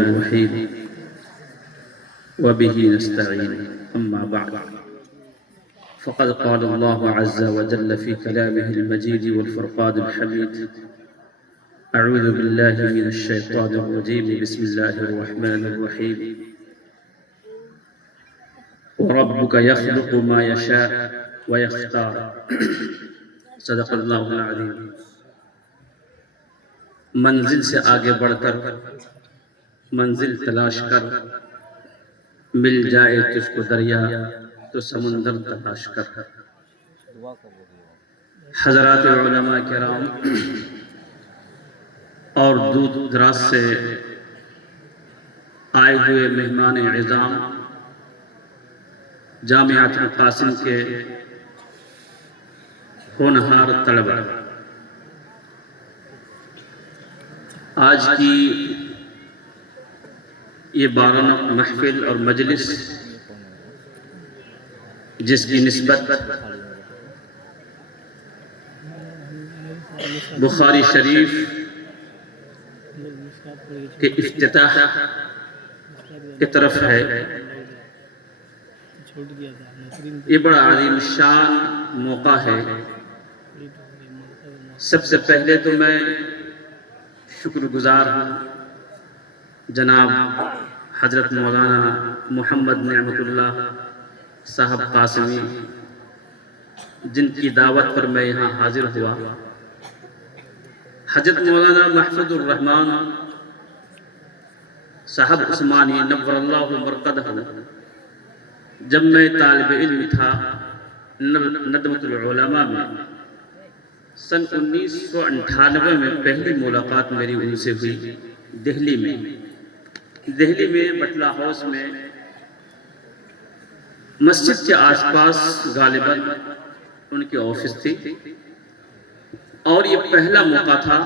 الرحيم وبه نستعين أما بعد فقد قال الله عز وجل في كلامه المجيد والفرقان الحميد أعوذ بالله من الشيطان الرجيم بسم الله الرحمن الرحيم وربك يخلق ما يشاء ويختار صدق اللہ العظیم۔ منزل سے آگے بڑھ کر منزل تلاش کر، مل جائے تجھ کو دریا تو سمندر تلاش کر۔ حضرات علماء کرام اور دور دراز سے آئے ہوئے مہمان عظام، جامعۃ القاسم کے ہونہار طلبہ، آج کی یہ بارانہ محفل اور مجلس جس کی نسبت بخاری شریف کے افتتاح کی طرف ہے، یہ بڑا عظیم شان موقع ہے۔ سب سے پہلے تو میں شکر گزار ہوں جناب حضرت مولانا محمد نعمت اللہ صاحب قاسمی، جن کی دعوت پر میں یہاں حاضر ہوا۔ حضرت مولانا محفوظ الرحمان صاحب عثمانی نور اللہ مرقدہ، جب میں طالب علم تھا ندوۃ العلماء میں سن 1998 میں پہلی ملاقات میری ان سے ہوئی دہلی میں بٹلہ ہاؤس میں، مسجد کے آس پاس غالباً ان کی آفس تھی، اور یہ پہلا موقع تھا۔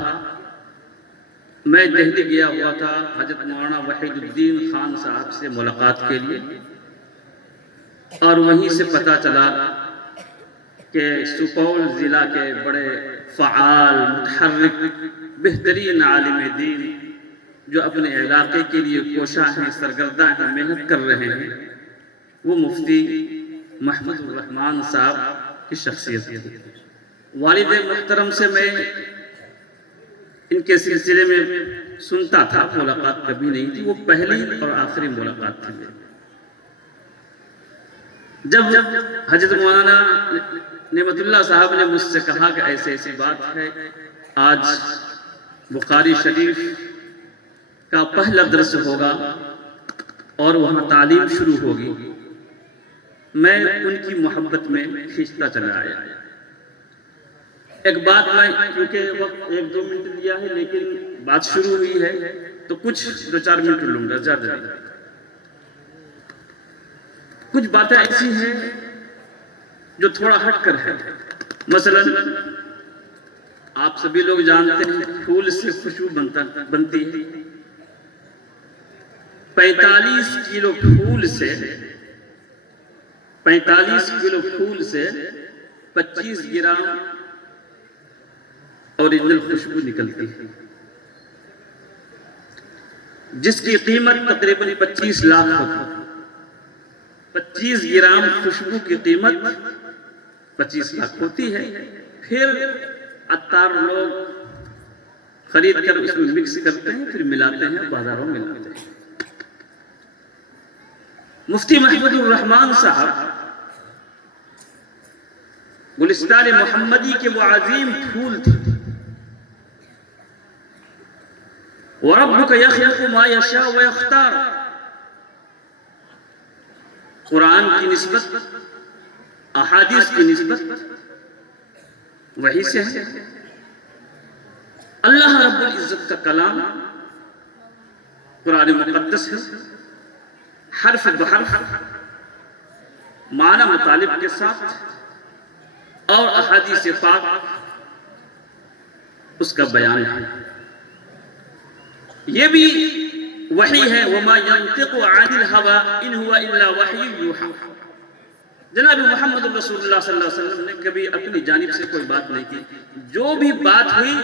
میں دہلی گیا ہوا تھا حضرت مولانا وحید الدین خان صاحب سے ملاقات کے لیے، اور وہیں سے پتہ چلا کہ سپول ضلع کے بڑے فعال، متحرک، بہترین عالم دین جو اپنے علاقے کے لیے کوشاں ہیں، سرگرداں ہیں، محنت کر رہے ہیں، وہ مفتی محفوظ الرحمان صاحب کی شخصیت تھی۔ والد محترم سے میں ان کے سلسلے میں سنتا تھا، ملاقات کبھی نہیں تھی، وہ پہلی اور آخری ملاقات تھی۔ جب حضرت مولانا نعمت اللہ صاحب نے مجھ سے کہا کہ ایسی بات ہے، آج بخاری شریف کا پہلا درس ہوگا اور وہاں تعلیم شروع ہوگی، میں ان کی محبت میں کھینچتا چلا آیا۔ ایک بات میں، کیونکہ وقت 1-2 منٹ لیا ہے لیکن بات شروع ہوئی ہے تو کچھ 2-4 منٹ لوں گا، زیادہ نہیں۔ کچھ باتیں ایسی ہیں جو تھوڑا ہٹ کر ہے، مثلا آپ سبھی لوگ جانتے ہیں پھول سے خوشبو بنتی ہے۔ 45 کلو پھول سے 25 گرام اوریجنل خوشبو نکلتی ہے، جس کی قیمت تقریباً 25 لاکھ ہوتی ہے۔ 25 گرام خوشبو کی قیمت 25 لاکھ ہوتی ہے، پھر عطار لوگ خرید کر اس میں مکس کرتے ہیں، پھر ملاتے ہیں، بازاروں میں لاتے ہیں۔ مفتی محفوظ الرحمان صاحب گلستان محمدی کے وہ عظیم پھول تھے۔ وَرَبُّكَ يَخْلُقُ مَا يَشَاءُ وَيَخْتَارُ، قرآن کی نسبت، احادیث کی نسبت وہی سے ہے۔ اللہ رب العزت کا کلام قرآن مقدس ہے، حرف بحرف، معنی مطالب کے ساتھ، اور احادیث پاک اس کا بیان ہے۔ یہ بھی وحی ہے، وَمَا يَنطِقُ عَنِ الْهَوَىٰ إِنْ هُوَ إِلَّا وَحْيٌ يُوحَىٰ۔ جناب محمد رسول اللہ صلی اللہ علیہ وسلم نے کبھی اپنی جانب سے کوئی بات نہیں کی، جو بھی بات ہوئی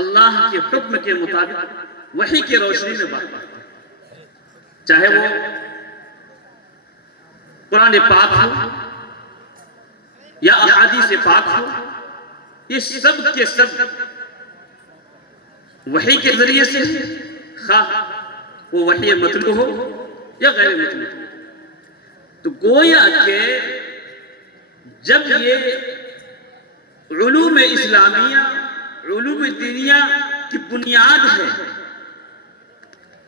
اللہ کے حکم کے مطابق وحی کی روشنی میں بات، چاہے وہ قرآن پاک ہو یا احادیث پاک ہو، یہ سب کے سب وحی کے ذریعے سے، خواہ وہ وحی مطلوب ہو یا غیر مطلوب ہو۔ تو گویا کہ جب یہ علوم اسلامیہ، علوم دینیہ کی بنیاد ہے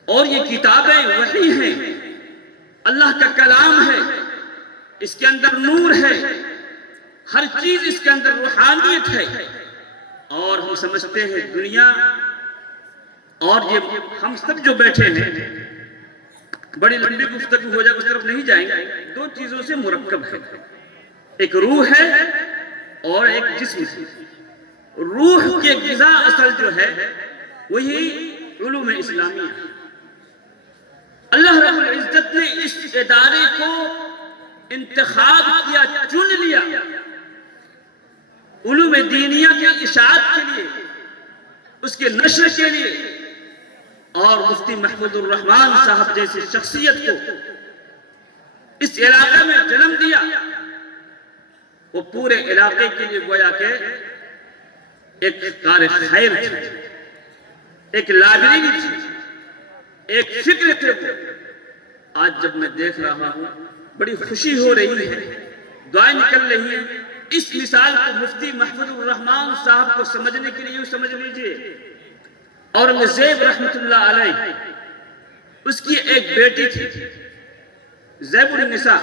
اور یہ کتابیں وحی ہیں، اللہ کا کلام ہے، اس کے اندر نور ہے، ہر چیز اس کے اندر روحانیت ہے، اور ہم سمجھتے ہیں دنیا اور یہ ہم سب جو بیٹھے ہیں، بڑی لمبی گفتگو ہو جائے اس طرف نہیں جائیں گے، دو چیزوں سے مرکب ہے، ایک روح ہے اور ایک جسم ہے۔ روح کے غذا اصل جو ہے وہی علوم اسلامیہ ہے۔ اللہ رب العزت نے اس ادارے کو انتخاب کیا، چن لیا علوم دینیہ کی اشاعت کے لیے، اس کے نشر کے لیے، اور مفتی محفوظ الرحمان صاحب جیسی شخصیت کو اس علاقے میں جنم دیا۔ وہ پورے علاقے کے لیے گویا کہ ایک کار خیر تھی، ایک لائبریری تھی، ایک فکر تھی۔ آج جب میں دیکھ رہا ہوں بڑی خوشی ہو رہی ہے، دعائیں نکل رہی ہیں۔ اس مثال کو مفتی محفوظ الرحمان صاحب کو سمجھنے کے لیے سمجھ لیجئے، اورنگزیب رحمت اللہ علیہ، اس کی ایک بیٹی تھی زیب النساء،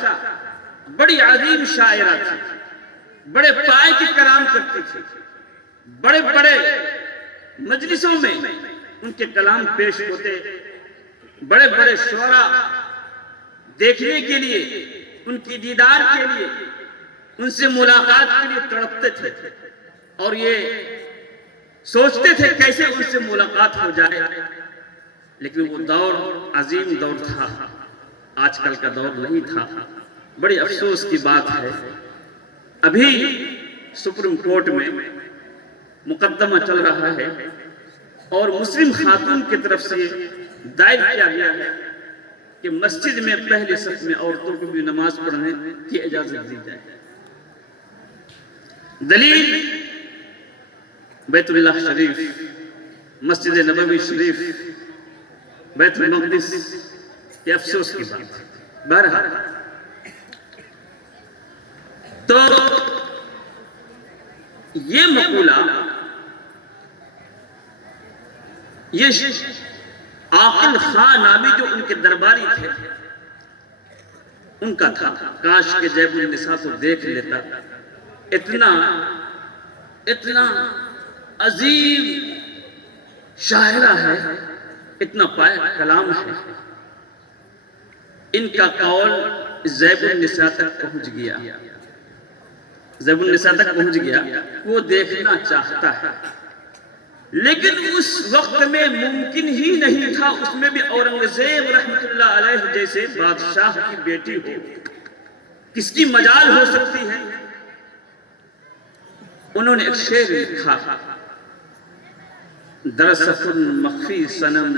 بڑی عظیم شاعرہ تھی، بڑے پائے کے کلام کرتی تھی، بڑے بڑے مجلسوں میں ان کے کلام پیش ہوتے، بڑے بڑے شعراء دیکھنے کے لیے، ان کی دیدار کے لیے، ان سے ملاقات کے لیے تڑپتے تھے، اور یہ سوچتے تھے کیسے ان سے ملاقات ہو جائے۔ لیکن وہ دور عظیم دور تھا، آج کل کا دور نہیں تھا۔ بڑی افسوس کی بات ہے، ابھی سپریم کورٹ میں مقدمہ چل رہا ہے اور مسلم خاتون کی طرف سے دائر کیا گیا ہے کہ مسجد میں پہلے صف میں عورتوں کو بھی نماز پڑھنے کی اجازت دی جائے۔ دلیل بیت اللہ شریف، مسجد نبوی شریف، بیت المقدس، یہ افسوس کی بات ہے۔ بہرحال تو یہ مقولہ، یہ عاقل خان نامی جو ان کے درباری تھے ان کا تھا، کاش کہ زیب النساء کو دیکھ لیتا، اتنا عظیم شاعرہ ہے، اتنا پایا کلام ہے۔ ان کا قول زیب النساء تک پہنچ گیا، زیب النساء تک پہنچ گیا، وہ دیکھنا چاہتا ہے، لیکن اس وقت میں ممکن ہی نہیں تھا، اس میں بھی اورنگزیب رحمت اللہ علیہ جیسے بادشاہ کی بیٹی ہو، کس کی مجال ہو سکتی ہے۔ انہوں نے ایک شعر لکھا، در سخن مخفی صنم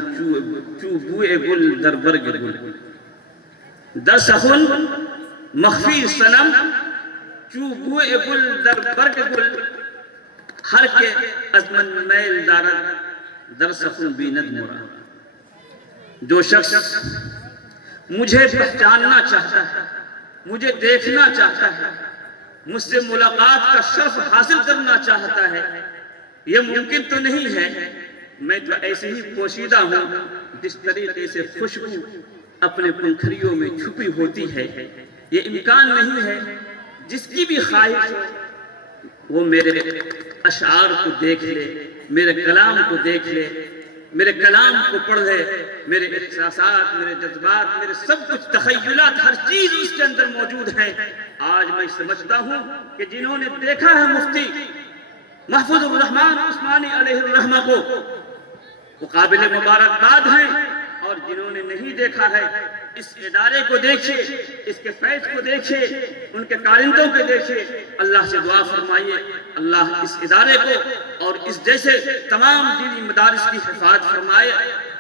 چو بوئے گل در برگ گل، در سخن مخفی صنم چو بوئے گل در برگ گل، ہر کے ازمن میل دارد در سخن بیند مرا۔ جو شخص مجھے پہچاننا چاہتا ہے، مجھے دیکھنا چاہتا ہے، مجھ سے ملاقات کا شرف حاصل کرنا چاہتا ہے، یہ ممکن تو نہیں ہے، میں تو ایسے ہی پوشیدہ ہوں جس طریقے سے خوشبو اپنے پنکھڑیوں میں چھپی ہوتی ہے، یہ امکان نہیں ہے۔ جس کی بھی خواہش ہو وہ میرے اشعار کو دیکھ لے، میرے کلام کو دیکھ لے، میرے کلام کو پڑھ لے، میرے احساسات، میرے جذبات، میرے سب کچھ تخیلات، ہر چیز اس کے اندر موجود ہے۔ آج میں سمجھتا ہوں کہ جنہوں نے دیکھا ہے مفتی محفوظ الرحمان عثمانی علیہ الرحمہ کو، وہ قابل مبارکباد ہیں، اور جنہوں نے نہیں دیکھا ہے اس ادارے کو دیکھے، اس کے فیض کو دیکھے، ان کے کارندوں کو دیکھے۔ اللہ سے دعا فرمائیے اللہ اس ادارے کو اور اس جیسے تمام دینی مدارس کی حفاظت فرمائے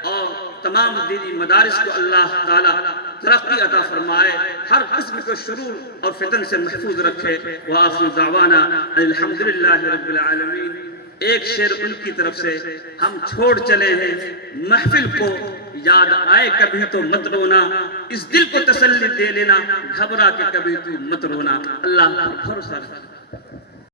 اور تمام دینی مدارس کو اللہ تعالیٰ ترقی عطا فرمائے، ہر قسم کے شرور اور فتن سے محفوظ رکھے۔ وآخر دعوانا الحمدللہ رب العالمین۔ ایک شعر ان کی طرف سے ہم چھوڑ چلے ہیں، محفل کو یاد آئے کبھی تو مت رونا، اس دل کو تسلی دے لینا، گھبرا کے کبھی تو مت رونا۔ اللہ پر بھروسہ رکھنا۔